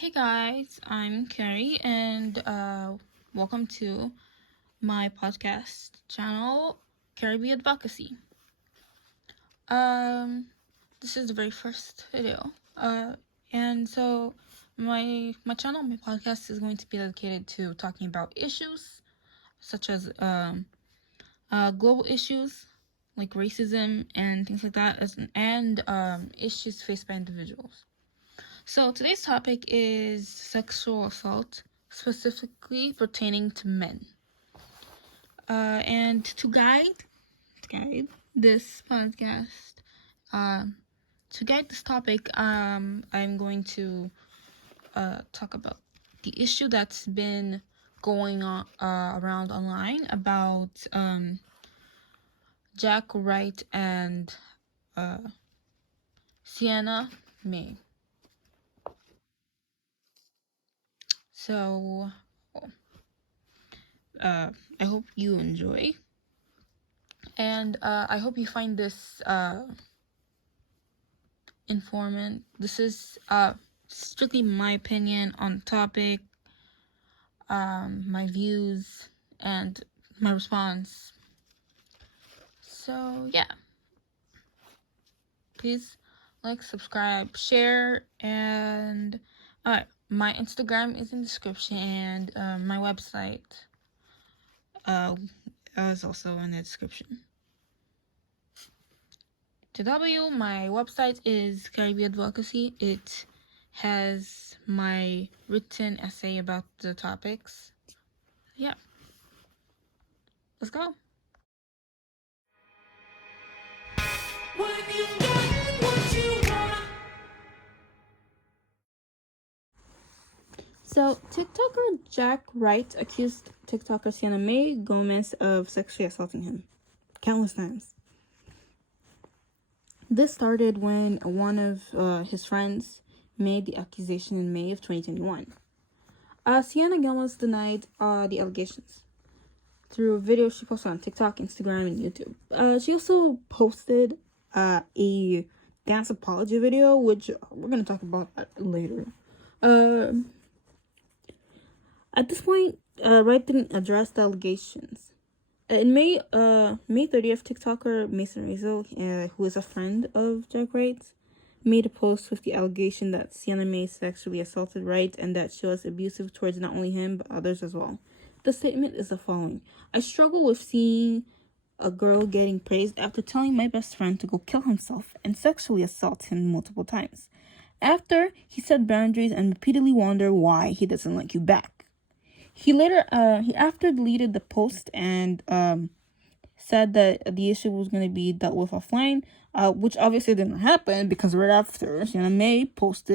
Hey guys, I'm Carrie, and welcome to my podcast channel, Caribbean Advocacy. Um, this is the very first video, and so my channel, my podcast is going to be dedicated to talking about issues such as global issues like racism and things like that, and issues faced by individuals. So today's topic is sexual assault, specifically pertaining to men. And to guide this podcast, to guide this topic, I'm going to talk about the issue that's been going on around online about Jack Wright and Sienna May. So, I hope you enjoy. And I hope you find this informative. This is strictly my opinion on the topic, my views, and my response. So yeah, please like, subscribe, share, and my Instagram is in the description, and my website is also in the description. My website is Caribbean Advocacy. It has my written essay about the topics. Yeah. Let's go. So, TikToker Jack Wright accused TikToker Sienna May Gomez of sexually assaulting him countless times. This started when one of his friends made the accusation in May of 2021. Sienna Gomez denied the allegations through a video she posted on TikTok, Instagram, and YouTube. She also posted a dance apology video, which we're going to talk about later. At this point, Wright didn't address the allegations. In May 30th, TikToker Mason Rizzo, who is a friend of Jack Wright, made a post with the allegation that Sienna May sexually assaulted Wright and that she was abusive towards not only him but others as well. The statement is the following: I struggle with seeing a girl getting praised after telling my best friend to go kill himself and sexually assault him multiple times. After, he set boundaries and repeatedly wondered why he doesn't like you back. He later, after deleted the post and said that the issue was going to be dealt with offline, which obviously didn't happen because right after, Sienna May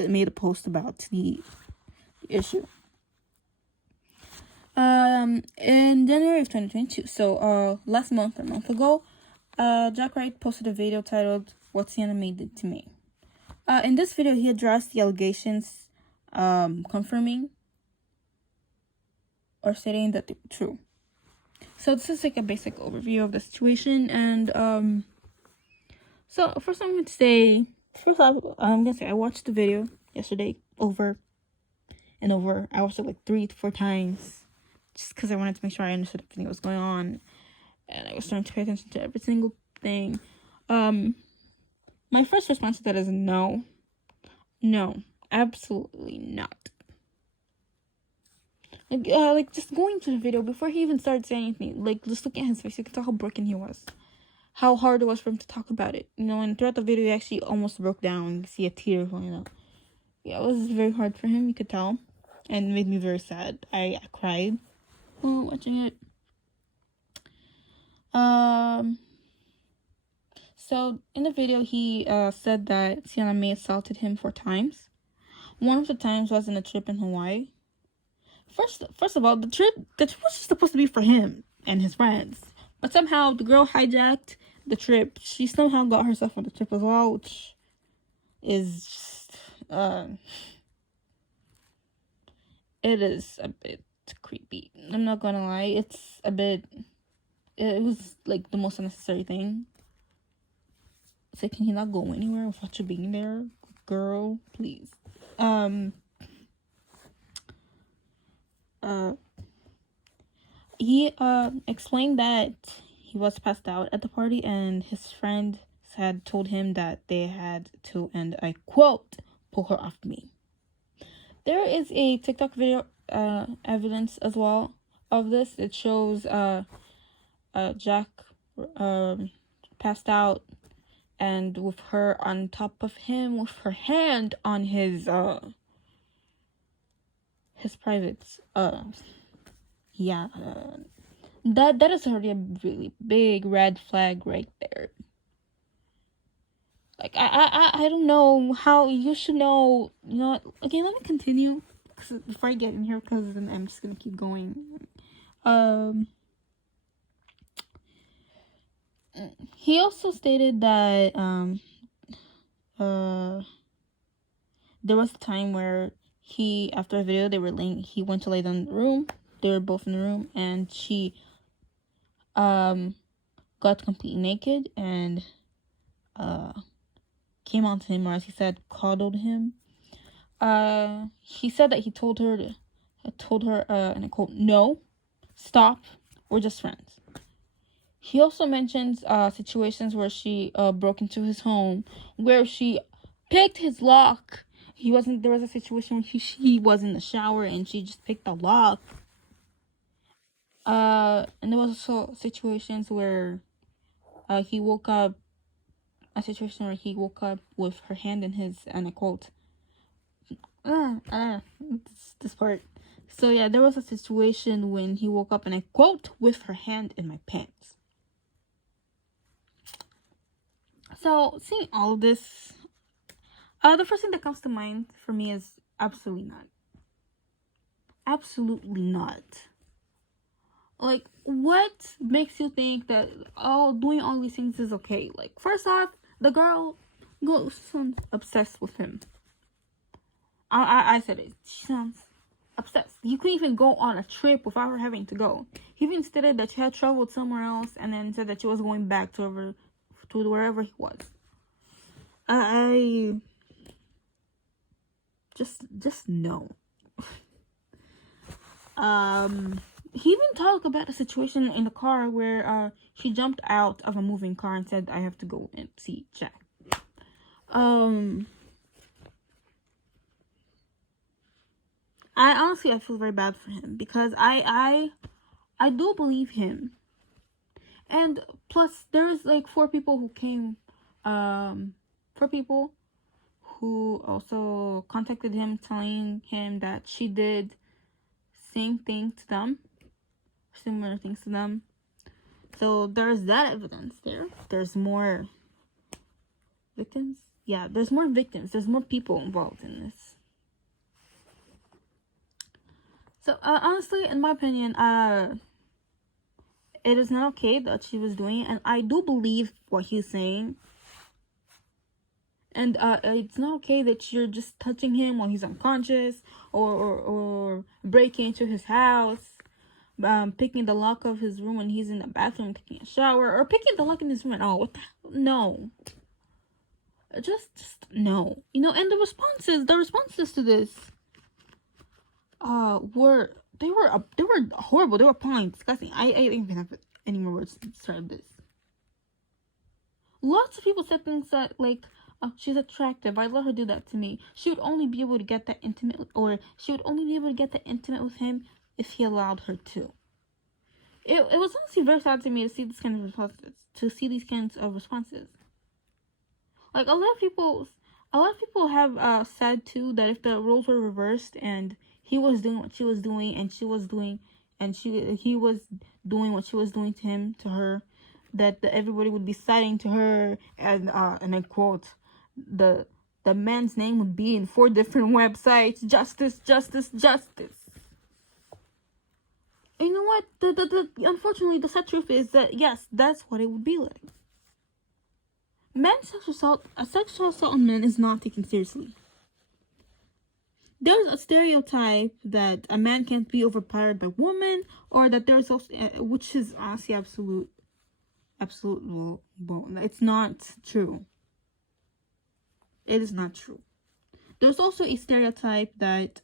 made a post about the issue. In January of 2022, so a month ago, Jack Wright posted a video titled "What Sienna May Did to Me." In this video, he addressed the allegations, confirming or stating that they were true. So this is like a basic overview of the situation, and so first I'm gonna say I watched the video yesterday over and over. I watched it like 3 to 4 times just because I wanted to make sure I understood everything that was going on, and I was trying to pay attention to every single thing. My first response to that is no, absolutely not. Like just going to the video before he even started saying anything, like just looking at his face, you could tell how broken he was, how hard it was for him to talk about it, and throughout the video he actually almost broke down. You could see a tear going out. Yeah, it was very hard for him, you could tell, and it made me very sad. I cried while watching it. So in the video he said that Sienna May assaulted him 4 times. One of the times was in a trip in Hawaii. First of all, the trip was supposed to be for him and his friends, but somehow the girl hijacked the trip. She somehow got herself on the trip as well, which is just, it is a bit creepy. I'm not gonna lie, it was like the most unnecessary thing. It's like, can he not go anywhere without you being there, girl? Please. he explained that he was passed out at the party, and his friend had told him that they had to, and I quote, pull her off me. There is a TikTok video evidence as well of this. It shows Jack passed out, and with her on top of him, with her hand on his privates. That is already a really big red flag right there. Like, I don't know how you should know. You know what? Okay, let me continue before I get in here, because then I'm just gonna keep going. He also stated that there was a time where after a video, he went to lay down in the room. They were both in the room, and she got completely naked and came onto him, or as he said, coddled him. He said that he told her, and I quote, "No, stop, we're just friends." He also mentions situations where she broke into his home, where she picked his lock. There was a situation where he was in the shower and she just picked the lock. And there was also situations where he woke up, with her hand in his, and I quote, this part. So yeah, there was a situation when he woke up, and I quote, with her hand in my pants. So seeing all of this, the first thing that comes to mind for me is absolutely not. Absolutely not. Like, what makes you think that doing all these things is okay? Like, first off, the girl sounds obsessed with him. I said it. She sounds obsessed. You couldn't even go on a trip without her having to go. He even stated that she had traveled somewhere else, and then said that she was going back to wherever he was. I just no. He even talked about a situation in the car where she jumped out of a moving car and said, "I have to go and see Jack." I feel very bad for him, because I do believe him. And plus, there's like 4 people who came, 4 people who also contacted him, telling him that she did similar things to them. So there's that evidence there. There's more victims. Yeah, there's more victims. There's more people involved in this. So honestly, in my opinion, it is not okay that she was doing it, and I do believe what he's saying. And it's not okay that you're just touching him while he's unconscious, or breaking into his house, picking the lock of his room when he's in the bathroom taking a shower, or picking the lock in his room at all. What the hell? No. Just no. You know, and the responses to this were horrible. They were appalling, disgusting. I don't even have any more words to describe this. Lots of people said things that, like, "Oh, she's attractive. I let her do that to me. She would only be able to get that intimate with him if he allowed her to." It was honestly very sad to me to see these kinds of responses. Like, a lot of people have said too that if the roles were reversed and he was doing what she was doing, and he was doing what she was doing to her, that everybody would be citing to her, and I quote, the man's name would be in 4 different websites. Justice, justice, justice. And you know what? Unfortunately, the sad truth is that, yes, that's what it would be like. Sexual assault on men is not taken seriously. There's a stereotype that a man can't be overpowered by women, or that there's also, which is honestly absolute well, it's not true. It is not true. There's also a stereotype that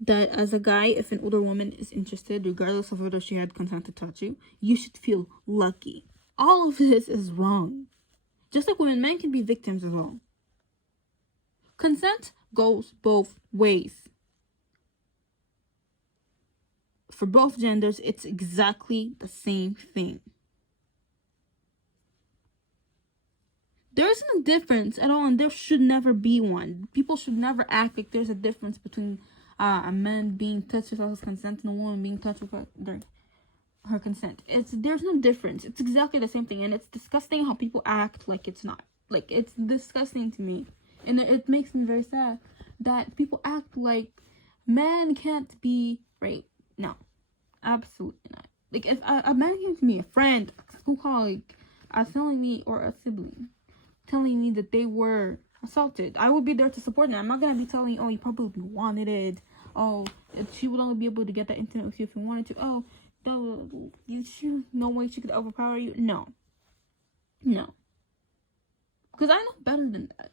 that as a guy, if an older woman is interested, regardless of whether she had consent to touch you, you should feel lucky. All of this is wrong. Just like women, men can be victims as well. Consent goes both ways. For both genders, it's exactly the same thing. There isn't a difference at all, and there should never be one. People should never act like there's a difference between a man being touched without his consent and a woman being touched without her consent. There's no difference. It's exactly the same thing, and it's disgusting how people act like it's not. Like, it's disgusting to me, and it makes me very sad that people act like men can't be raped. No, absolutely not. Like, if a man came to me, a friend, a school colleague, a family or a sibling, telling me that they were assaulted, I would be there to support them. I'm not gonna be telling, oh, you probably wanted it. Oh, she would only be able to get that intimate with you if you wanted to. Oh, no way she could overpower you. No. Because I know better than that.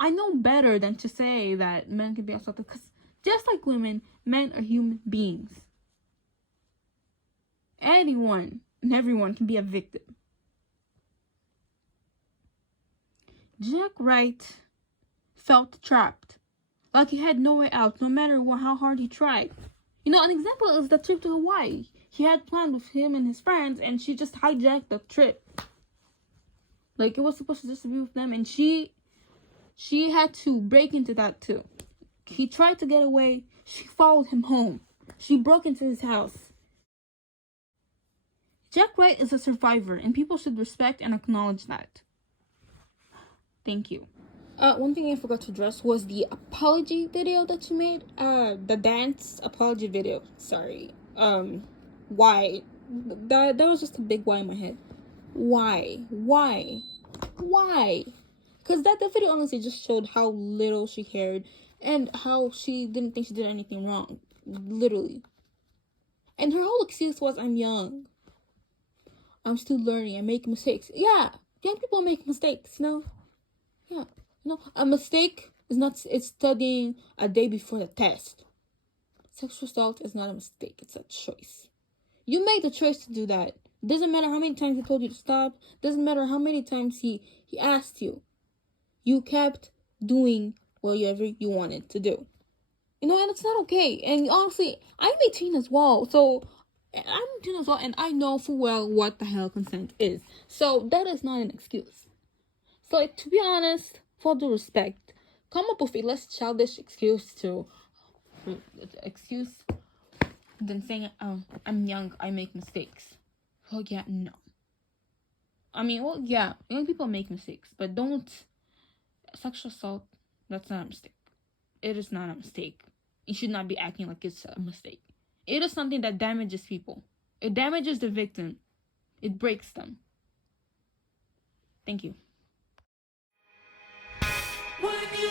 I know better than to say that men can be assaulted. Because just like women, men are human beings. Anyone and everyone can be a victim. Jack Wright felt trapped, like he had no way out, no matter how hard he tried. An example is the trip to Hawaii. He had planned with him and his friends, and she just hijacked the trip. Like, it was supposed to just be with them, and she had to break into that too. He tried to get away. She followed him home. She broke into his house. Jack Wright is a survivor, and people should respect and acknowledge that. Thank you. One thing I forgot to address was the apology video that you made. The dance apology video. Sorry. Why? That was just a big why in my head. Why? Because that video honestly just showed how little she cared and how she didn't think she did anything wrong. Literally. And her whole excuse was, I'm young. I'm still learning. I make mistakes. Yeah, young people make mistakes, Yeah. A mistake is not, it's studying a day before the test. Sexual assault is not a mistake. It's a choice. You made the choice to do that. Doesn't matter how many times he told you to stop. Doesn't matter how many times he asked you. You kept doing whatever you wanted to do. And it's not okay. And honestly, I'm 18 as well. And I know full well what the hell consent is. So that is not an excuse. So, to be honest, for due respect, come up with a less childish excuse than saying, oh, I'm young, I make mistakes. Well, yeah, no. Young people make mistakes, but sexual assault, that's not a mistake. It is not a mistake. You should not be acting like it's a mistake. It is something that damages people. It damages the victim. It breaks them. Thank you. When you